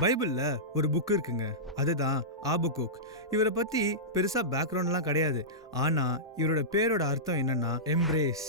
பைபிள்ல ஒரு புக் இருக்குங்க, அதுதான் ஆபகுக். இவரை பத்தி பெருசா பேக்ரவுண்ட்லாம் கிடையாது. ஆனா இவரோட பேரோட அர்த்தம் என்னன்னா எம்ப்ரேஸ்.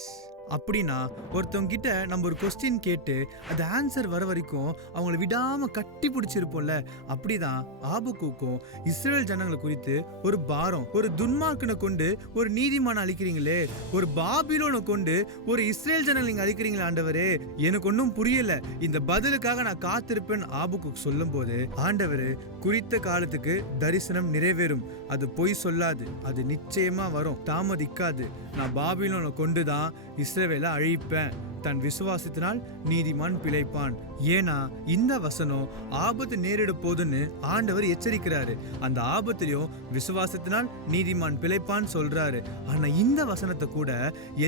அப்படின்னா ஒருத்தவங்க கிட்ட நம்ம ஒரு கொஸ்டின் கேட்டு அது ஆன்சர் வர வரைக்கும் அவங்கள விடாம கட்டி பிடிச்சிருப்போம்ல, அப்படிதான் ஆபகுக்கும் இஸ்ரேல் ஜனங்களை குறித்து ஒரு பாரம். ஒரு துன்மார்க்கனை கொண்டு ஒரு நீதிமான அழிக்கிறீங்களே, ஒரு பாபிலோனை கொண்டு ஒரு இஸ்ரேல் ஜனங்களை நீங்க அழிக்கிறீங்களே ஆண்டவரே, எனக்கு ஒன்றும் புரியல, இந்த பதிலுக்காக நான் காத்திருப்பேன் ஆபகுக் சொல்லும் போது, ஆண்டவர் குறித்த காலத்துக்கு தரிசனம் நிறைவேறும், அது பொய் சொல்லாது, அது நிச்சயமா வரும், தாமதிக்காது, நான் பாபிலோனை கொண்டுதான் இஸ்ரவேலை அழிப்பேன், தன் விசுவாசத்தினால் நீதிமான் பிழைப்பான். ஏன்னா இந்த வசனம் ஆபத்து நேரிட போதுன்னு ஆண்டவர் எச்சரிக்கிறாரு. அந்த ஆபத்திலையும் விசுவாசத்தினால் நீதிமான் பிழைப்பான் சொல்றாரு. ஆனா இந்த வசனத்தை கூட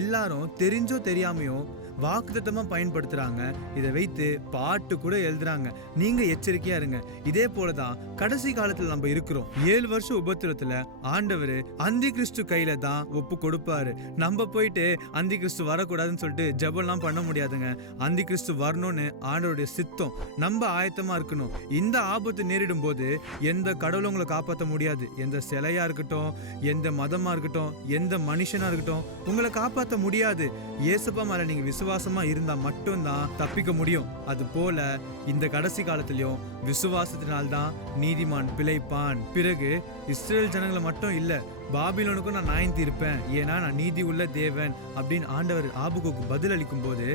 எல்லாரும் தெரிஞ்சோ தெரியாமையோ வாக்குத்தத்தமா பயன்படுத்துறாங்க. இதை வைத்து பாட்டு கூட எழுதுறாங்க. நீங்க எச்சரிக்கையா இருங்க. இதே போலதான் கடைசி காலத்துல நம்ம இருக்கிறோம். 7 வருஷம் உபத்திரத்துல ஆண்டவர் அந்தி கிறிஸ்து கையில தான் ஒப்பு கொடுப்பாரு. நம்ம போயிட்டு அந்தி கிறிஸ்து வரக்கூடாதுன்னு சொல்லிட்டு ஜெபம்லாம் பண்ண முடியாதுங்க. அந்தி கிறிஸ்து வரணும்னு ஆண்டவருடைய சித்தம். நம்ம ஆயத்தமா இருக்கணும். இந்த ஆபத்து நேரிடும் போது எந்த கடவுளும் உங்களை காப்பாற்ற முடியாது. எந்த சிலையா இருக்கட்டும், எந்த மதமா இருக்கட்டும், எந்த மனுஷனா இருக்கட்டும், உங்களை காப்பாற்ற முடியாது. இயேசுப்பா மேல நீங்க விசுவாசமா இருந்தா மட்டும்தான் தப்பிக்க முடியும். அது போல இந்த கடைசி காலத்திலயும் விசுவாசத்தினால்தான் நீதிமான் பிழைப்பான். பிறகு இஸ்ரேல் ஜனங்களை மட்டும் இல்ல, பாபிலோனுக்கும் நான் நியாயம் தீர்ப்பேன், ஏன்னா நான் நீதி உள்ள தேவன் அப்படின்னு ஆண்டவர் ஆபகுக்கு பதில் அளிக்கும் போது,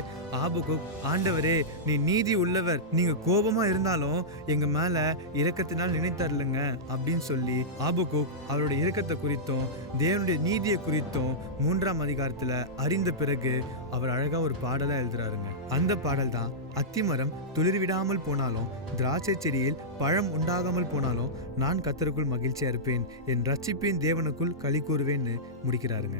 ஆபகுக் ஆண்டவரே நீ நீதி உள்ளவர், நீங்க கோபமா இருந்தாலும் எங்க மேல இரக்கத்தினால் நினைத்தரலுங்க அப்படின்னு சொல்லி ஆபகுக் அவருடைய இரக்கத்தை குறித்தும் தேவனுடைய நீதியை குறித்தும் 3ஆம் அதிகாரத்துல அறிந்த பிறகு அவர் அழகா ஒரு பாடலா எழுதுறாருங்க. அந்த பாடல் தான் அத்திமரம் துளிர்விடாமல் போனாலும் திராட்சை செடியில் பழம் உண்டாகாமல் போனாலும் நான் கர்த்தருக்குள் மகிழ்ச்சியா இருப்பேன், என் ரட்சிப்பின் தேவனுக்குள் களி கூறுவேன்னு முடிக்கிறாருங்க.